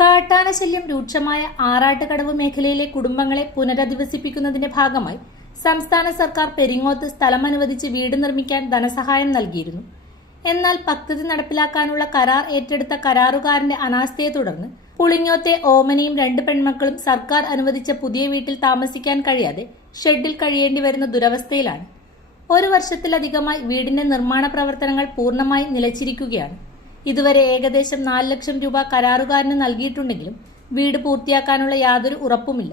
കാട്ടാനശല്യം രൂക്ഷമായ ആറാട്ടുകടവ് മേഖലയിലെ കുടുംബങ്ങളെ പുനരധിവസിപ്പിക്കുന്നതിന്റെ ഭാഗമായി സംസ്ഥാന സർക്കാർ പെരിങ്ങോത്ത് സ്ഥലം അനുവദിച്ച് വീട് നിർമ്മിക്കാൻ ധനസഹായം നൽകിയിരുന്നു. എന്നാൽ പദ്ധതി നടപ്പിലാക്കാനുള്ള കരാർ ഏറ്റെടുത്ത കരാറുകാരന്റെ അനാസ്ഥയെ തുടർന്ന് പുളിങ്ങോത്തെ ഓമനയും 2 പെൺമക്കളും സർക്കാർ അനുവദിച്ച പുതിയ വീട്ടിൽ താമസിക്കാൻ കഴിയാതെ ഷെഡിൽ കഴിയേണ്ടി വരുന്ന ദുരവസ്ഥയിലാണ്. 1 വർഷത്തിലധികമായി വീടിന്റെ നിർമ്മാണ പ്രവർത്തനങ്ങൾ പൂർണ്ണമായി നിലച്ചിരിക്കുകയാണ്. ഇതുവരെ ഏകദേശം 4 ലക്ഷം രൂപ കരാറുകാരന് നൽകിയിട്ടുണ്ടെങ്കിലും വീട് പൂർത്തിയാക്കാനുള്ള യാതൊരു ഉറപ്പുമില്ല.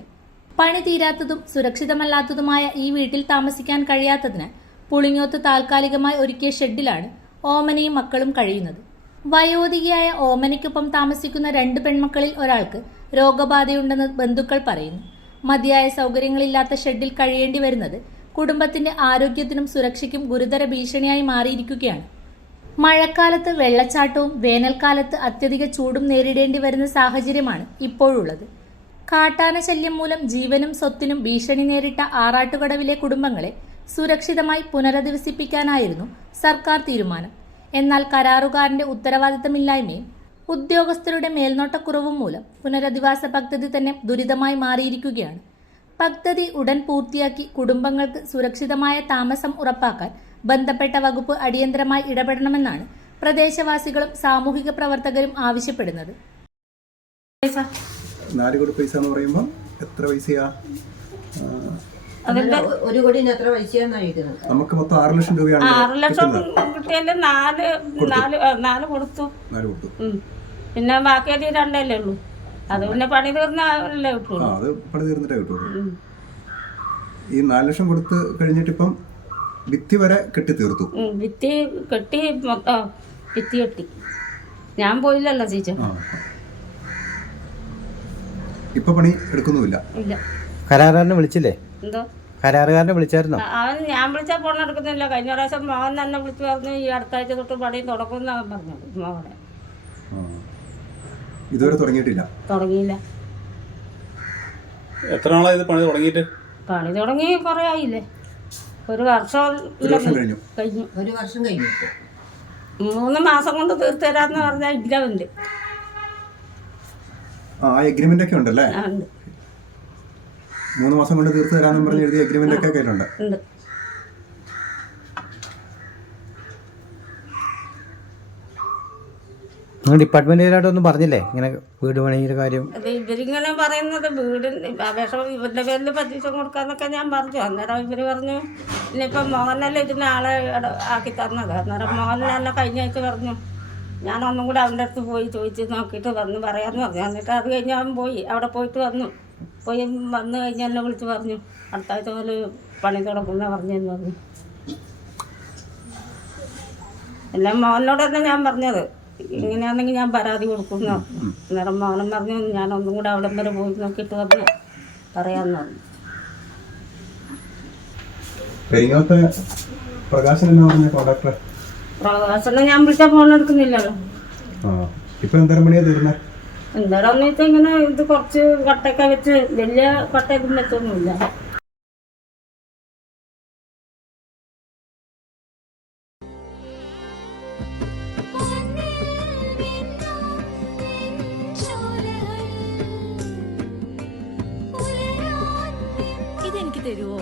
പണി തീരാത്തതും സുരക്ഷിതമല്ലാത്തതുമായ ഈ വീട്ടിൽ താമസിക്കാൻ കഴിയാത്തതിനാൽ പുളിങ്ങോത്ത് താൽക്കാലികമായി ഒരുക്കിയ ഷെഡിലാണ് ഓമനയും മക്കളും കഴിയുന്നത്. വയോധികയായ ഓമനയ്ക്കൊപ്പം താമസിക്കുന്ന 2 പെൺമക്കളിൽ ഒരാൾക്ക് രോഗബാധയുണ്ടെന്ന് ബന്ധുക്കൾ പറയുന്നു. മതിയായ സൗകര്യങ്ങളില്ലാത്ത ഷെഡിൽ കഴിയേണ്ടി വരുന്നത് കുടുംബത്തിന്റെ ആരോഗ്യത്തിനും സുരക്ഷയ്ക്കും ഗുരുതര ഭീഷണിയായി മാറിയിരിക്കുകയാണ്. മഴക്കാലത്ത് വെള്ളച്ചാട്ടവും വേനൽക്കാലത്ത് അത്യധിക ചൂടും നേരിടേണ്ടി വരുന്ന സാഹചര്യമാണ് ഇപ്പോഴുള്ളത്. കാട്ടാനശല്യം മൂലം ജീവനും സ്വത്തിനും ഭീഷണി നേരിട്ട ആറാട്ടുകടവിലെ കുടുംബങ്ങളെ സുരക്ഷിതമായി പുനരധിവസിപ്പിക്കാനായിരുന്നു സർക്കാർ തീരുമാനം. എന്നാൽ കരാറുകാരന്റെ ഉത്തരവാദിത്തമില്ലായ്മയും ഉദ്യോഗസ്ഥരുടെ മേൽനോട്ടക്കുറവും മൂലം പുനരധിവാസ പദ്ധതി തന്നെ ദുരിതമായി മാറിയിരിക്കുകയാണ്. പദ്ധതി ഉടൻ പൂർത്തിയാക്കി കുടുംബങ്ങൾക്ക് സുരക്ഷിതമായ താമസം ഉറപ്പാക്കാൻ ബന്ധപ്പെട്ട വകുപ്പ് അടിയന്തരമായി ഇടപെടണമെന്നാണ് പ്രദേശവാസികളും സാമൂഹിക പ്രവർത്തകരും ആവശ്യപ്പെടുന്നത്. 4 കോടി പൈസ എന്ന് പറയുമ്പോൾ എത്ര പൈസയാ? ഒരു കോടിന് എത്ര പൈസയാന്ന് നമുക്ക് മൊത്തം 6 ലക്ഷം രൂപയാണ്. 6 ലക്ഷം കിട്ടിയതിന്റെ 4 കൊടുത്തു. പിന്നെ ബാക്കി 2 ഉള്ളൂ. അത് പിന്നെ പണി തീർന്നല്ലേ കിട്ടുള്ളൂ. അത് പണി തീർന്നിട്ടേ കിട്ടുള്ളൂ. ഈ 4 ലക്ഷം കൊടുത്ത് കഴിഞ്ഞിട്ട് ഇപ്പം ഭിത്തി വരെ കെട്ടി തീർത്തു. ഭിത്തി കെട്ടി ഭിത്തി കെട്ടി. ഞാൻ പോയില്ലല്ലോ ചേച്ചി. ഇപ്പൊ പണി എടുക്കുന്നുമില്ല. കരാറുകാരനെ വിളിച്ചില്ലേ? എന്തോ കരാറുകാരനെ വിളിച്ചായിരുന്നോ? അവൻ ഞാൻ വിളിച്ചാൽ ഫോൺ എടുക്കുന്നില്ല. കഴിഞ്ഞ പ്രാവശ്യം മോഹൻ തന്നെ വിളിച്ചു പറഞ്ഞു ഈ അടുത്ത ആഴ്ച തൊട്ട് പണി തുടക്കുമെന്നാണ് പറഞ്ഞത്. മോഹനെ ഇതുവരെ തുടങ്ങിയിട്ടില്ല. തുടങ്ങിയില്ല. എത്ര നാളായി ഇത് പണി തുടങ്ങിയിട്ട്? പണി തുടങ്ങി കുറെ ആയില്ലേ? 1 വർഷം കഴിഞ്ഞു. 1 വർഷം കഴിഞ്ഞു. 3 മാസം കൊണ്ട് തീർത്ത് തരാന്ന് പറഞ്ഞാൽ ഇല്ല. ഉണ്ട്. എഗ്രിമെന്റ് ഒക്കെ ഉണ്ടല്ലേ? 3 മാസം കൊണ്ട് തീർത്ത് തരാന്നും പറഞ്ഞ് എഴുതിയ എഗ്രിമെന്റ് ഒക്കെ കയ്യിലുണ്ട്. ഡിപ്പാർട്ട്മെന്റുകാരോടൊന്നും പറഞ്ഞില്ലേ ഇങ്ങനെ വീട് പണിയുടെ കാര്യം? ഇവരിങ്ങനെ പറയുന്നത് വീട് അപേക്ഷ ഇവരുടെ പേരിൽ പരീക്ഷ കൊടുക്കാന്നൊക്കെ ഞാൻ പറഞ്ഞു. അന്നേരം ഇവര് പറഞ്ഞു ഇനിയിപ്പം മോഹനല്ലേ ഇതിന് ആളെ ആക്കി തന്നത്. അന്നേരം മോഹൻ തന്നെ കഴിഞ്ഞ ആഴ്ച പറഞ്ഞു ഞാൻ ഒന്നും കൂടെ അവൻ്റെ അടുത്ത് പോയി ചോദിച്ച് നോക്കിയിട്ട് വന്ന് പറയാമെന്ന് പറഞ്ഞു. എന്നിട്ട് അത് കഴിഞ്ഞ് അവൻ പോയി. അവിടെ പോയിട്ട് വന്നു കഴിഞ്ഞ് എന്നെ വിളിച്ച് പറഞ്ഞു അടുത്ത ആഴ്ച പോലെ പണി തുടക്കുന്ന പറഞ്ഞെന്ന് പറഞ്ഞു. എല്ലാം മോഹനോട് തന്നെ ഞാൻ പറഞ്ഞത് ഇങ്ങനെയാണെങ്കിൽ ഞാൻ പരാതി കൊടുക്കുന്നു. അന്നേരം മോഹനം പറഞ്ഞു ഞാൻ ഒന്നും കൂടെ അവിടെ വരെ പോയി നോക്കിയിട്ട് വന്ന് പറയാമെന്ന് പറഞ്ഞു. പ്രകാശനം ഞാൻ വിളിച്ചാൽ ഫോൺ എടുക്കുന്നില്ലല്ലോ. എന്താണെന്ന് വെച്ചാൽ ഇങ്ങനെ ഇത് കുറച്ച് കട്ടയൊക്കെ വെച്ച് വലിയ കട്ടയൊന്നും വെച്ചൊന്നുമില്ല. ഇതെനിക്ക് തരുമോ?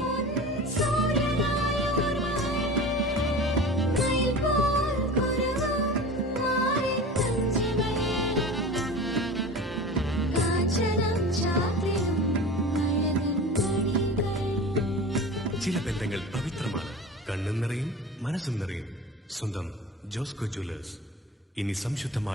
ചില ബന്ധങ്ങൾ പവിത്രമാണ്. കണ്ണും നിറയും മനസ്സും നിറയും. സ്വന്തം ജോസ്കോ ജ്വല്ലേഴ്സ്. ഇനി സംശുദ്ധമായ